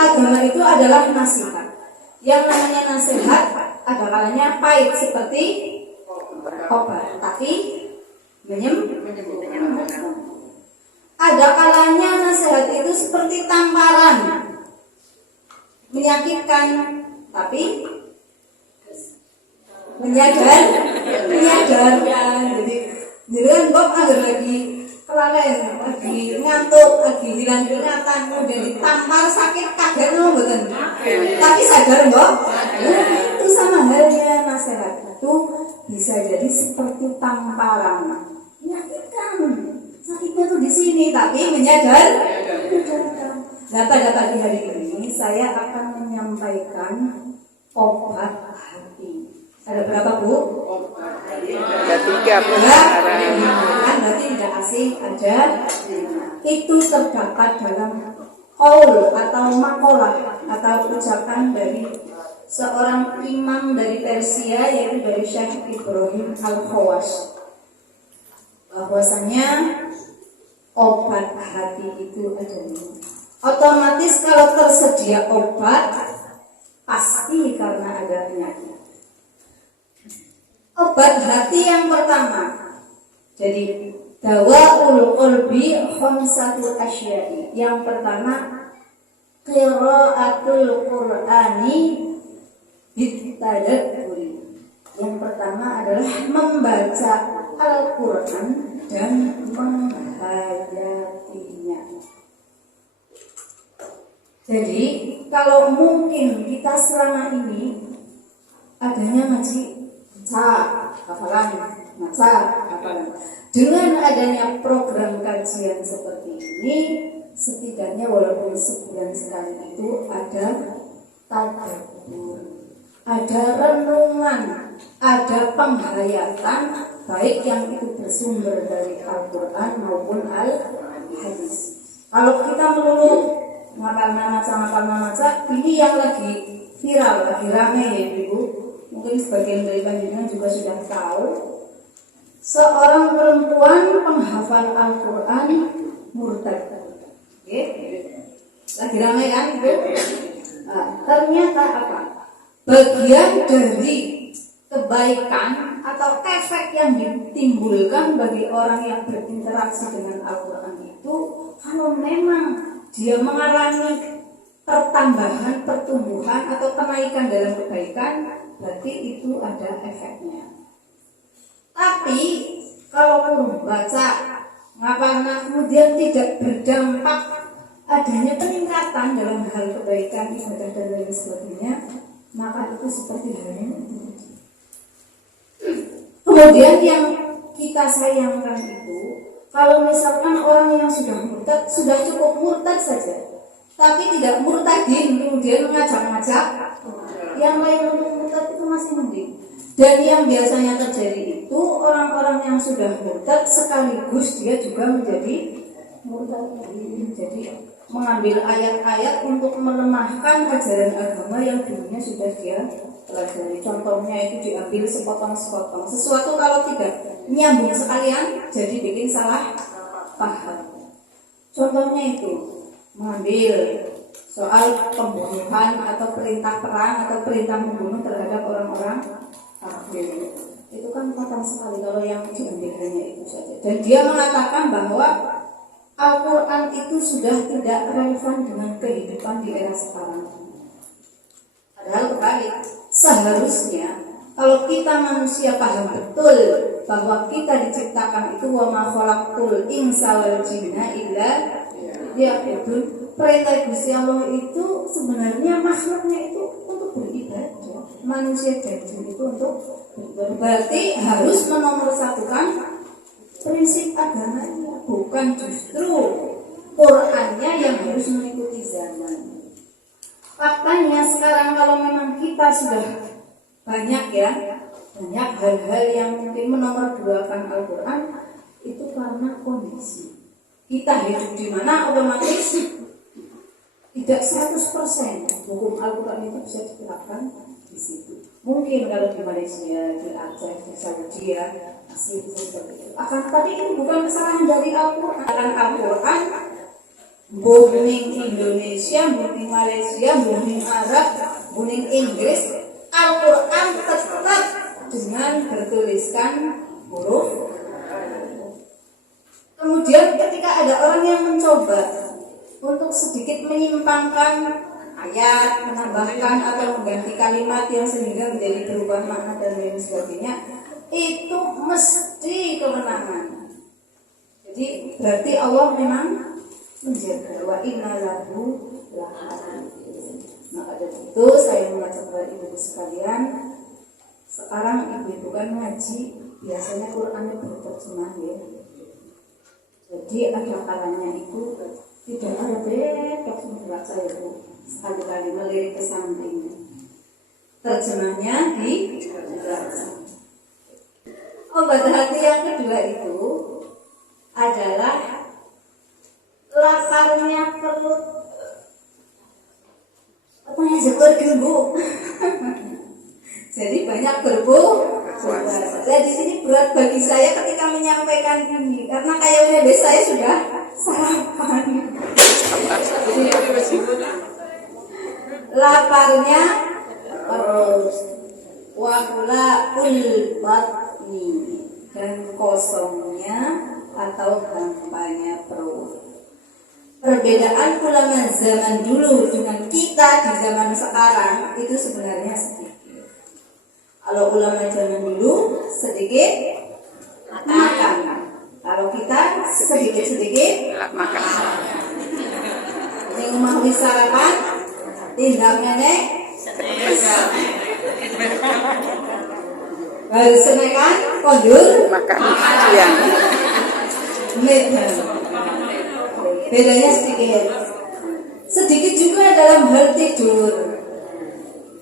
Agama itu adalah nasihat. Yang namanya nasihat ada kalanya pahit seperti obat, tapi menyembuhkan. Ada kalanya nasihat itu seperti tamparan, menyakitkan, tapi menyadarkan. Jadi kan kok agar lagi kelalen, lagi ngantuk, lagi hilang ingatan, kemudian ditampar sakit kaget loh, betul. Tapi sadar kok. Itu sama halnya nasihat itu bisa jadi seperti tamparan, menyakitkan. Sakitnya tuh di sini, tapi menyadarkan. Nah, pada pagi hari ini saya akan menyampaikan obat hati. Ada berapa, Bu? Ada 3 pembenaran. Kan berarti tidak asing, ada. Itu terdapat dalam qaul atau maqalah atau ucapan dari seorang imam dari Persia, yaitu dari Syekh Ibrahim Al-Khawash, bahwasanya obat hati itu ada. Otomatis kalau tersedia obat, pasti karena ada penyakit. Obat hati yang pertama, jadi dawaul qalbi khamsatu asya'i. Yang pertama, qiraatul Qur'ani bitadabbur. Yang pertama adalah membaca Al-Qur'an dan menghayatinya. Jadi kalau mungkin kita selama ini adanya ngaji hafalan. Dengan adanya program kajian seperti ini, setidaknya walaupun sebulan sekali itu ada tadabbur, ada renungan, ada penghayatan, baik yang itu bersumber dari Al-Quran maupun Al-Hadis. Kalau kita melulu maca, ini yang lagi viral, lagi rame ya Ibu. Mungkin sebagian dari panjenengan juga sudah tahu, seorang perempuan penghafal Al-Quran murtad. Lagi ramai kan itu? Nah, ternyata apa? Bagian dari kebaikan atau efek yang ditimbulkan bagi orang yang berinteraksi dengan Al-Quran itu, kalau memang dia mengalami pertambahan, pertumbuhan atau kenaikan dalam kebaikan, berarti itu ada efeknya. Tapi kalau kurang baca, ngapalna kemudian tidak berdampak adanya peningkatan dalam hal kebaikan, ibadah dan lain sebagainya, maka itu seperti halnya. Kemudian yang kita sayangkan itu, kalau misalkan orang yang sudah murtad, sudah cukup murtad saja, tapi tidak murtadin, kemudian mengajak-ngajak yang lain untuk murtad, itu masih mending. Dan yang biasanya terjadi itu orang-orang yang sudah murtad sekaligus dia juga menjadi murtad. Jadi mengambil ayat-ayat untuk melemahkan ajaran agama yang dulunya sudah dia pelajari. Contohnya itu diambil sepotong-sepotong. Sesuatu kalau tidak nyambung sekalian, jadi bikin salah paham. Contohnya itu mengambil soal pembunuhan atau perintah perang atau perintah membunuh terhadap orang-orang kafir. Itu kan potong sekali kalau yang diambil hanya itu saja. Dan dia mengatakan bahwa Al-Quran itu sudah tidak relevan dengan kehidupan di era sekarang. Padahal kebalik, seharusnya kalau kita manusia paham betul bahwa kita diciptakan itu wa ma khalaqtul insa wal jinna illa liya'budun. Perintah Gusti Allah itu sebenarnya makhluknya itu untuk beribadah, manusia dan jin itu untuk beribadah. Berarti harus menomorsatukan prinsip agamanya, bukan justru Qurannya yang harus mengikuti zaman. Faktanya sekarang kalau memang kita sudah banyak hal-hal yang mungkin menomorduakan Al-Quran, itu karena kondisi kita hidup di mana otomatis tidak 100% hukum Al-Quran itu bisa diterapkan di situ. Mungkin kalau di Malaysia, di Aceh, di Saudi masih bisa seperti itu. Tapi itu bukan kesalahan dari Al-Quran. Al-Quran mbuh ning Indonesia, mbuh ning Malaysia, mbuh ning Arab, mbuh ning Inggris, Al-Quran tetap dengan bertuliskan huruf. Kemudian ketika ada orang yang mencoba untuk sedikit menyimpangkan ayat, menambahkan atau mengganti kalimat yang sehingga menjadi berubah makna dan lain sebagainya, itu mesti kemenangan. Jadi berarti Allah memang menjaga wa inna lahu lahafizun. Maka dari itu saya mengajak kepada ibu sekalian, sekarang ibu kan ngaji, biasanya Qurannya berterjemah ya. Jadi ada kalanya itu tidak ada bedok menurut saya bu, sekali-kali melirik ke samping. Terjemahnya di belakang. Obat hati yang kedua itu adalah laparnya perut. Apanya seperti bu? Jadi banyak berpuasa. Jadi di sini berat bagi saya ketika menyampaikan ini karena kayaknya saya sudah sarapan. Laparnya terus wahula ulbatni dan kosongnya atau hampanya perut. Perbedaan ulama zaman dulu dengan kita di zaman sekarang itu sebenarnya sedikit. Kalau ulama zaman dulu sedikit makan, kalau kita sedikit makan. Yang mau sarapan, tindaknya nek. Baru senekan, kondur, Makan siang. Medan. Bedanya sedikit. Sedikit juga dalam hal tidur.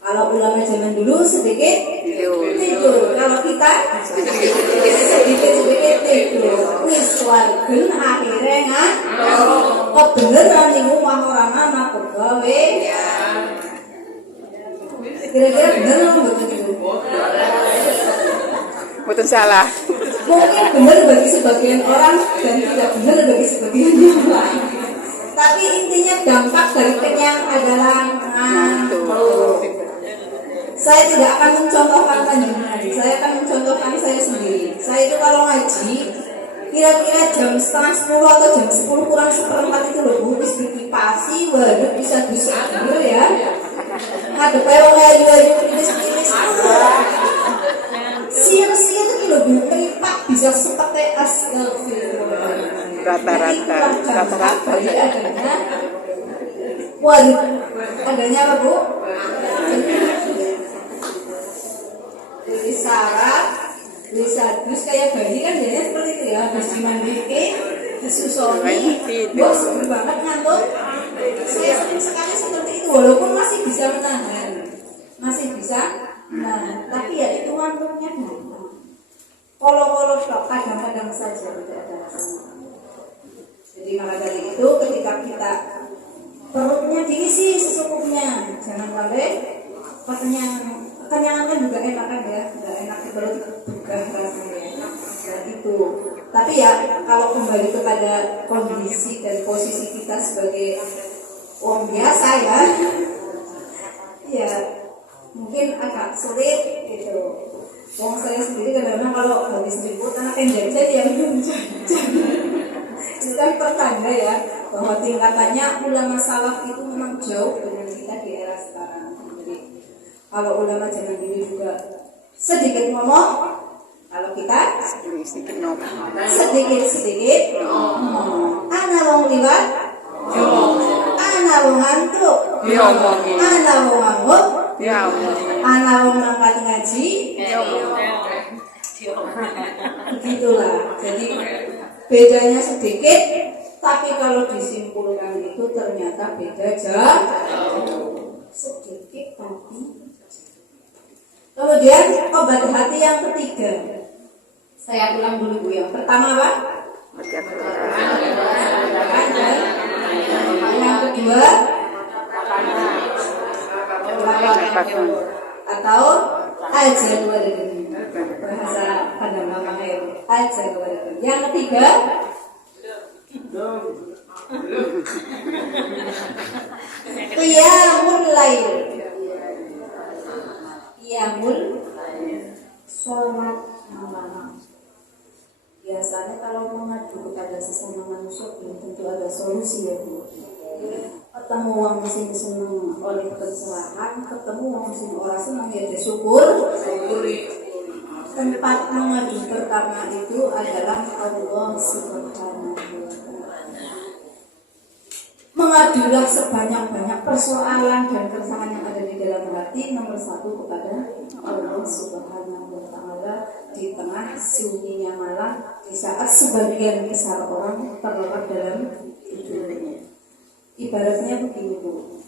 Kalau ulama zaman dulu sedikit tidur. Kalau kita sedikit tidur. Wis wargen akhirnya kok bener kan niku orang anak pegawai. Kira-kira bener apa betul itu? Betul salah. Mungkin benar bagi sebagian orang dan tidak benar bagi sebagian yang lain. Tapi intinya dampak dari kenyang adalah ngantuk. Saya tidak akan mencontohkan panjenengan, saya akan mencontohkan saya sendiri. Saya itu kalau ngaji, kira-kira jam 9:30 atau jam 10 kurang seperempat itu loh, habis dikipasi, waduh bisa busuk dulu ya. Ada payung ayu-ayu krimis-krimis. Sir-sir itu loh, teripak bisa seperti astagfirullah. Rata-rata. Jadi adanya, waduh, adanya apa bu? Jadi syarat, bisa dus kayak bayi kan jadinya seperti itu ya, habis dimandiin, disusoni, bos seger banget ngantuk. Saya sering sekali seperti itu, walaupun masih bisa menahan, tapi ya itu ngantuknya gampang. Kalau kadang-kadang saja tidak ada masalah. Jadi maka dari itu ketika kita perutnya diisi secukupnya, jangan sampai kenyangan kan juga enak kan ya, nggak enak di perut juga rasanya. Nah itu. Tapi ya kalau kembali kepada kondisi dan posisi kita sebagai orang biasa ya, ya mungkin agak sulit gitu. Wong saya sendiri kadang-kadang kalau habis jemput anak yang jajan ya minum jajan. Itu kan pertanda ya bahwa tingkatannya ulama salaf itu memang jauh dengan kita di era sekarang. Jadi kalau ulama zaman dulu juga sedikit ngomong, kalau kita sedikit ana wong liwat, ana wong ngantuk, ana wong ngantuk, ana wong mangkat ngaji, begitulah. Jadi bedanya sedikit, tapi kalau disimpulkan itu ternyata beda jauh. Sedikit tapi. Kemudian obat hati yang ketiga, saya ulang dulu bu. Yang pertama apa? Yang kedua atau aja kepada diri, bahasa Padang namanya aja kepada diri. Yang ketiga Qiyamul lail. Qiyamul sholat malam. Biasanya kalau mengadu kepada sesama manusia belum tentu ada solusi ya Bu. Ketemu wong sing seneng oleh kesalahan, ketemu wong sing ora seneng ya syukur. Tempat mengadu pertama itu adalah Allah Subhanahu wa Ta'ala. Mengadulah sebanyak-banyak persoalan dan keresahan yang ada di dalam hati nomor satu kepada Allah Subhanahu wa Ta'ala di tengah sunyinya malam, di saat sebagian besar orang terlelap dalam tidurnya. Ibaratnya begini Bu,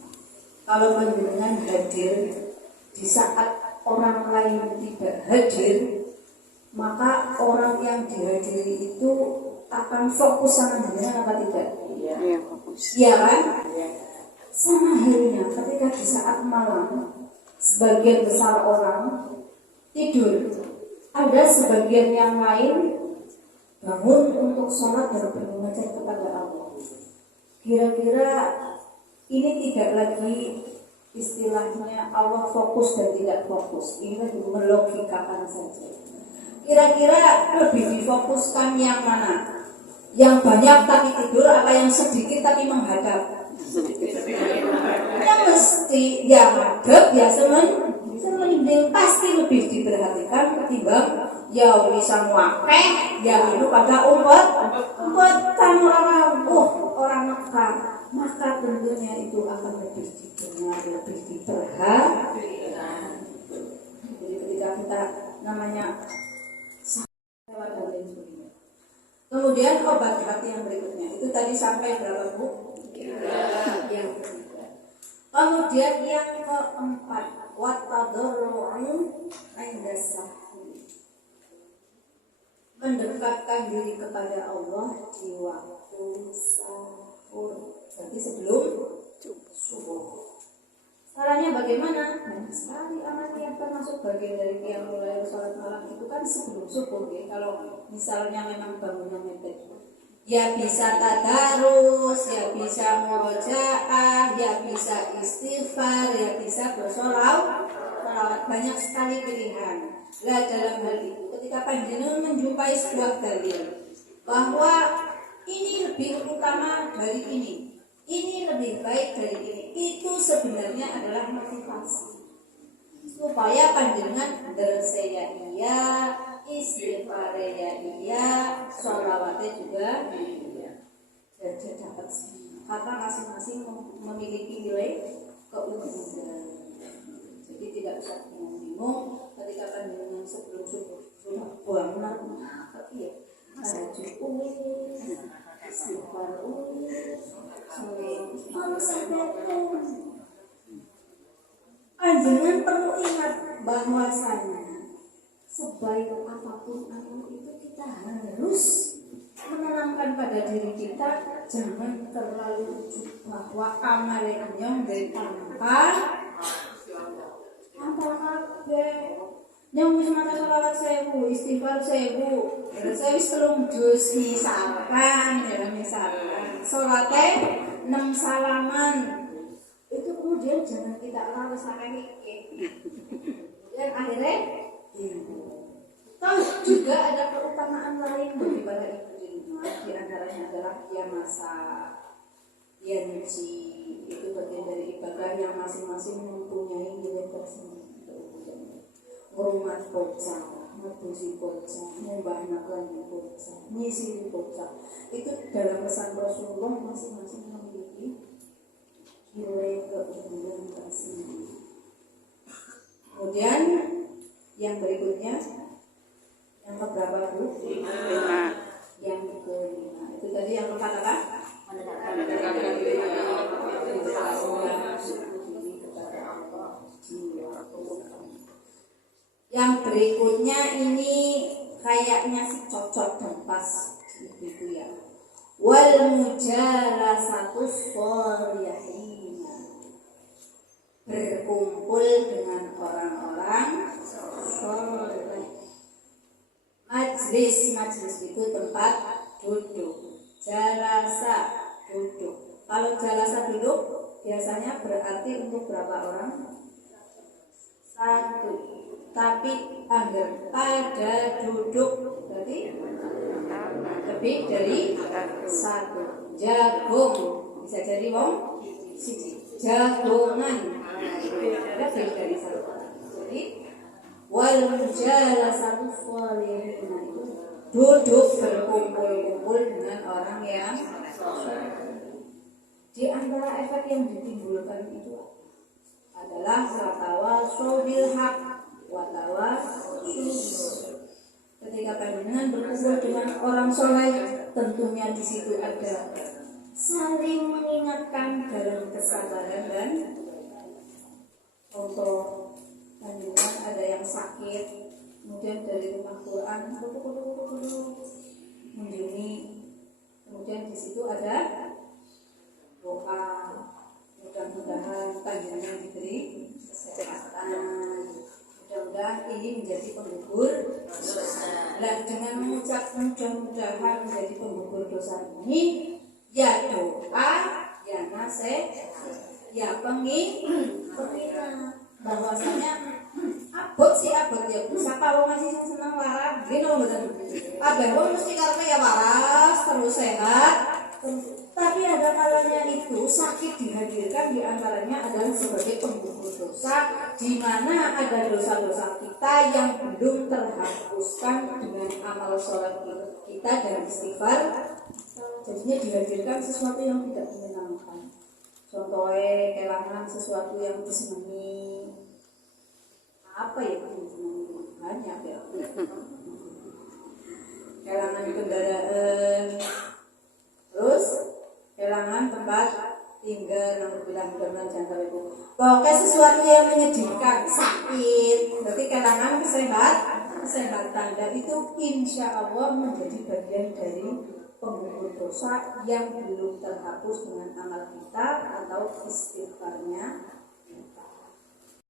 kalau panjenengan hadir di saat orang lain tidak hadir, maka orang yang dihadiri itu akan fokus sama jenengan apa tidak? Iya, fokus. Iya kan? Sama halnya ketika di saat malam sebagian besar orang tidur, ada sebagian yang lain bangun untuk sholat dan bermunajat kepada Allah. Kira-kira ini tidak lagi istilahnya Allah fokus dan tidak fokus. Ini lagi melogikakan saja. Kira-kira lebih difokuskan yang mana? Yang banyak tapi tidur, apa yang sedikit tapi menghadap? Yang mesti yang menghadap ya semending pasti lebih diperhatikan ketimbang ya bisa muakeh ya itu pada umat orang Mekah, maka tentunya itu akan lebih didengar, lebih diperhatikan. Jadi ketika kita namanya lewat dan lain sebagainya. Kemudian obat hati yang berikutnya itu tadi sampai berapa Bu? Yang ketiga. Kemudian yang keempat, wattadarru'u 'inda sahwi. Mendekatkan diri kepada Allah di waktu sahur. Berarti sebelum subuh. Caranya bagaimana? Sekali amal yang termasuk bagian dari yang mulai sholat malam itu kan sebelum subuh ya. Kalau misalnya memang bangunnya mepet, ya bisa tadarus, ya bisa murojaah, ya bisa istighfar, ya bisa bersolawat. Banyak sekali pilihan. Lah dalam hal itu ketika panjenengan menjumpai sebuah dalil bahwa ini lebih utama dari ini lebih baik dari ini, itu sebenarnya adalah motivasi supaya panjenengan berseya iya, istighfar ya iya, sholawatnya juga iya. Jadi dapat karena masing-masing memiliki nilai keunggulan. Jadi tidak usah bingung ketika panjenengan sebelum subuh bangun tapi ya ada cukup istighfar Panjenengan perlu ingat bahwasanya sebaik apapun amal itu kita harus menanamkan pada diri kita, jangan terlalu ujuk bahwa amal yang ditangkal yang semata sholawat 1000, istighfar 1000, saya wis 3 juz misalkan sholatnya 6 salaman, itu kemudian jangan kita lalu sampai mikir dan akhirnya tahu juga ada keutamaan lain daripada itu di rumah, di antaranya adalah dia masak, dia nyuci, itu bagian dari ibadah yang masing-masing mempunyai nilai tersendiri. Rumah bocah, ngabusi bocah, nyembah naklan bocah, nyisi bocah, itu dalam pesan Rasulullah masing-masing memiliki nilai keunggulan tersendiri. Kemudian yang berikutnya, yang keberapa Bu? 5. Yang kelima, itu tadi yang keempat apa? Mendekatkan diri kepada Allah. Yang berikutnya ini kayaknya sih cocok dan pas gitu ya. Wal mujalasatu sholihin, berkumpul dengan orang-orang sholih. Majlis itu tempat duduk. Jalasa duduk. Kalau jalasa duduk biasanya berarti untuk berapa orang? Satu. Tapi anggar ada duduk berarti lebih dari satu. Jagung bisa jadi wong siji. Jagongan lebih dari satu. Jadi wal jalasatu sholihina itu duduk berkumpul-kumpul dengan orang yang di antara efek yang ditimbulkan itu adalah watawasau bil haq watawasau. Ketika panjenengan berkumpul dengan orang soleh, tentunya di situ ada saling mengingatkan dalam kesabaran dan contoh. Panjenengan ada yang sakit, kemudian dari rumah Quran mengunjungi, kemudian di situ ada doa, mudah-mudahan panjenengan diberi kesehatan, mudah-mudahan ini menjadi penggugur dosa. Dan dengan mengucap mudah-mudahan menjadi penggugur dosa ini, ya doa, ya nasihat, ya pengingat bahwasanya abot ya siapa wong masih seneng waras gini loh betul. Abah wong mesti karena ya waras terus sehat. Tapi ada kalanya itu sakit dihadirkan diantaranya adalah sebagai penggugur dosa, di mana ada dosa-dosa kita yang belum terhapuskan dengan amal sholat kita dan istighfar. Jadinya dihadirkan sesuatu yang tidak menyenangkan. Contohnya kehilangan sesuatu yang disenangi. Apa ya disenangi? Banyak ya. Kehilangan kendaraan. Terus kehilangan tempat tinggal yang berbilang-bilang jangan itu. Pokoknya sesuatu yang menyedihkan, sakit. Berarti kehilangan kesehatan. Dan itu insya Allah menjadi bagian dari penggugur dosa yang belum terhapus dengan amal kita atau istighfarnya